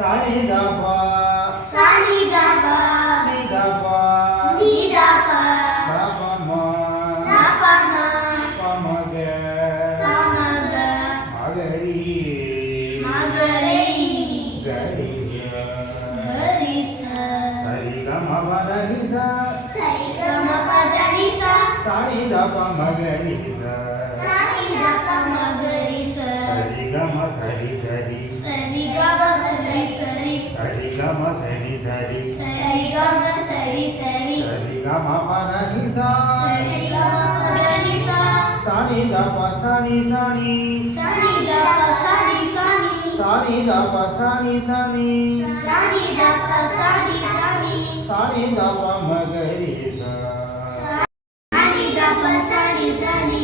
sa ni da pa ni da pa da pa ma pa ma ga magari gari sari ga ma pa da ni sa sa ni da pa magari sa sari ga ma sari sari sari ga ma sari sari sari ga ma pa da ni sa sa ni da pa sa ni sa ni sa ni da pa sa ni sa ni sa ni da pa magari sa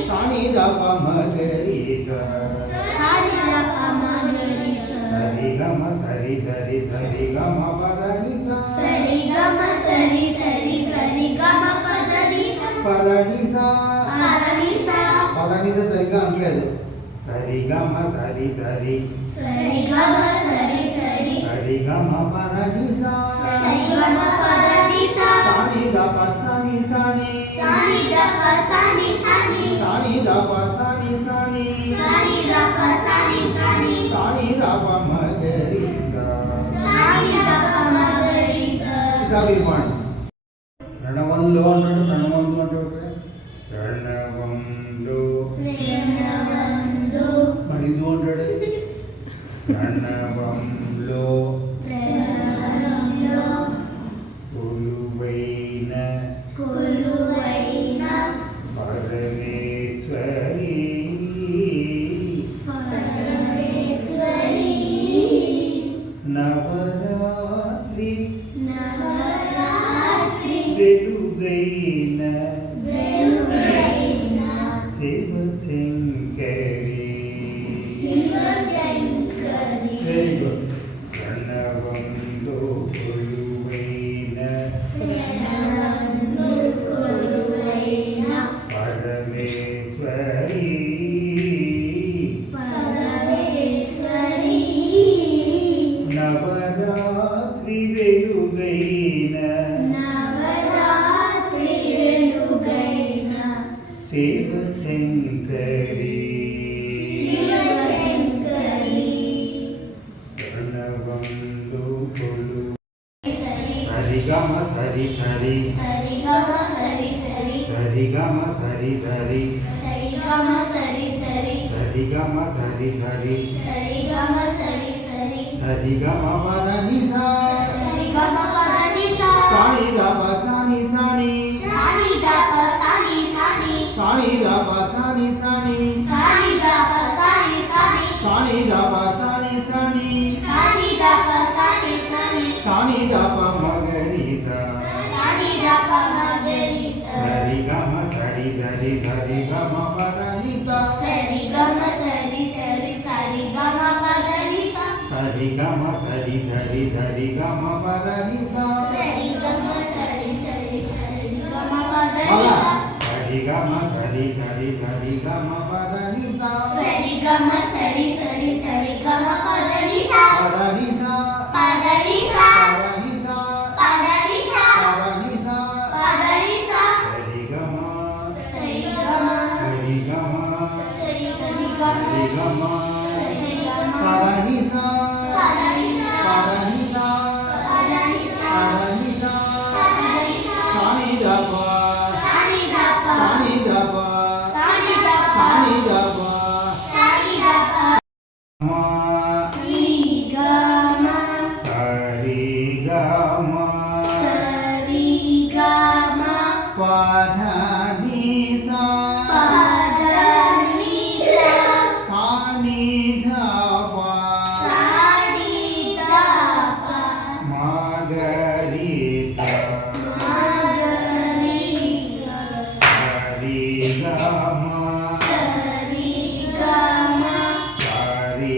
sa ni da pa magari sa sari ga ma sari sari sari ga ma pa da ni sa pa da ni sa సరిగా అనలేదు సరిగా మా సరి సరి సరిగా మా పద ని సా సాని ద ప సాని సాని సాని ద ప సాని సాని సాని ద ప మగరి సా ఇసావి పాండ్ ప్రణవంలో అంటాడు ప్రణవందు అంటాడు ప్రణవంలో మరిదు అంటాడు ప్రణవంలో కొలువైన పరమేశ్వరి నవరాత్రి వెలుగైన శివశంకరి వెరీ గుడ్ ప్రణవంలో కొలువైన పరమేశ్వరి నవరాత్రి వెలుగైన శివశంకరి ప్రణవంలో కొలు సరిగా మా సరి సరి సరిగా మా సరి సరి సరిగా మా సరి సరి సరిగా మా పద ని సా సాని ద ప సాని సాని సాని ద ప సాని సాని సాని ద ప మగరి సా సరి గ మ సరి సరి సరి గ మ పద ని సా సరి గ మ సరి సరి సరి గ మ పద ని సా సరి గ మ సరి సరి సరి గ మ పద ని సా సరి గ మ సరి సరి సరి గ మ పద ని సా సరి గ మ సరి సరి సరి గ మ పద ని సా సరి గ మ సరి సరి సరి గ మ పద ని సా పద ని సా పద ని సా పద ని సా పద ని సా పద ని సా సరి గ మ సరి గ మ సరి గ మ సరి గ మ పద ని సా పద ని సా పద ని సా పద ని సా పద ని సా సాని ద ప సాని ద ప సాని ద ప మా రి గ మ సరి గ మ పద ని సా సాని ద ప మగరి సా సరి గ మ సరి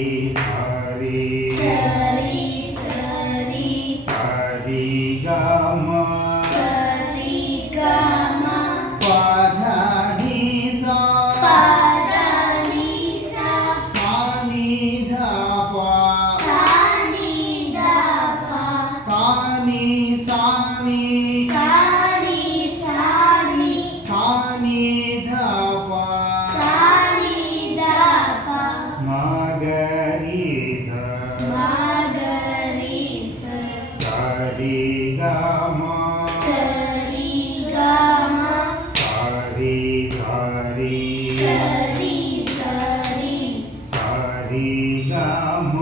గరి స సరి గమ సరి సరి సరి గమ